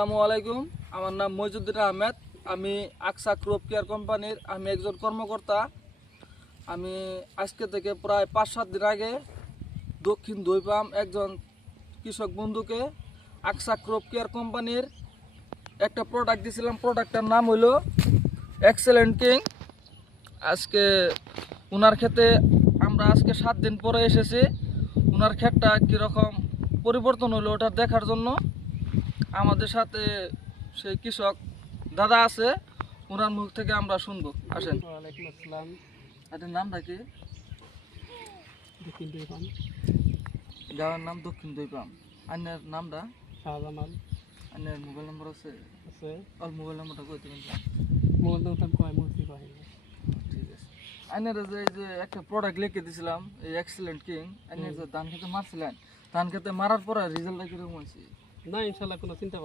আসসালামু আলাইকুম। আমার নাম মইজুদ্দিন আহমেদ। আমি আকসা ক্রপ কেয়ার কোম্পানির একজন কর্মকর্তা। আমি আজকে থেকে প্রায় 5-7 দিন আগে দক্ষিণ দইপাম একজন কৃষক বন্ধুকে আকসা ক্রপ কেয়ার কোম্পানির একটা প্রোডাক্ট দিয়েছিলাম। প্রোডাক্টটার নাম হলো এক্সেলেন্ট কিং। আজকে ওনার ক্ষেতে আমরা আজকে 7 দিন পরে এসেছি। ওনার ক্ষেতটা কীরকম পরিবর্তন হলো ওটা দেখার জন্য আমাদের সাথে সেই কৃষক দাদা আছে, ওনার মুখ থেকে আমরা শুনবো। আসেন। ওয়ালাইকুম আসসালাম। এটার নামটা কি? দক্ষিণ দইপাম। গাঁয়ের নাম দক্ষিণ দইপাম। আইনের নামটা? শাহজামাল। আইনের মোবাইল নম্বর আছে? আছে। আর মোবাইল নম্বরটা কই দেবেন? মোবাইল নাম কয় মূর্তি বাহিনী। ঠিক আছে। আইনের যে একটা প্রোডাক্ট লিখে দিয়েছিলাম, এই এক্সেলেন্ট কিং, আইনের যে ধান খেতে মারছিলেন, ধান খেতে মারার পরে রেজাল্টটা কিরকম হয়েছে? না, ইনশাল্লাহ কোনো চিন্তা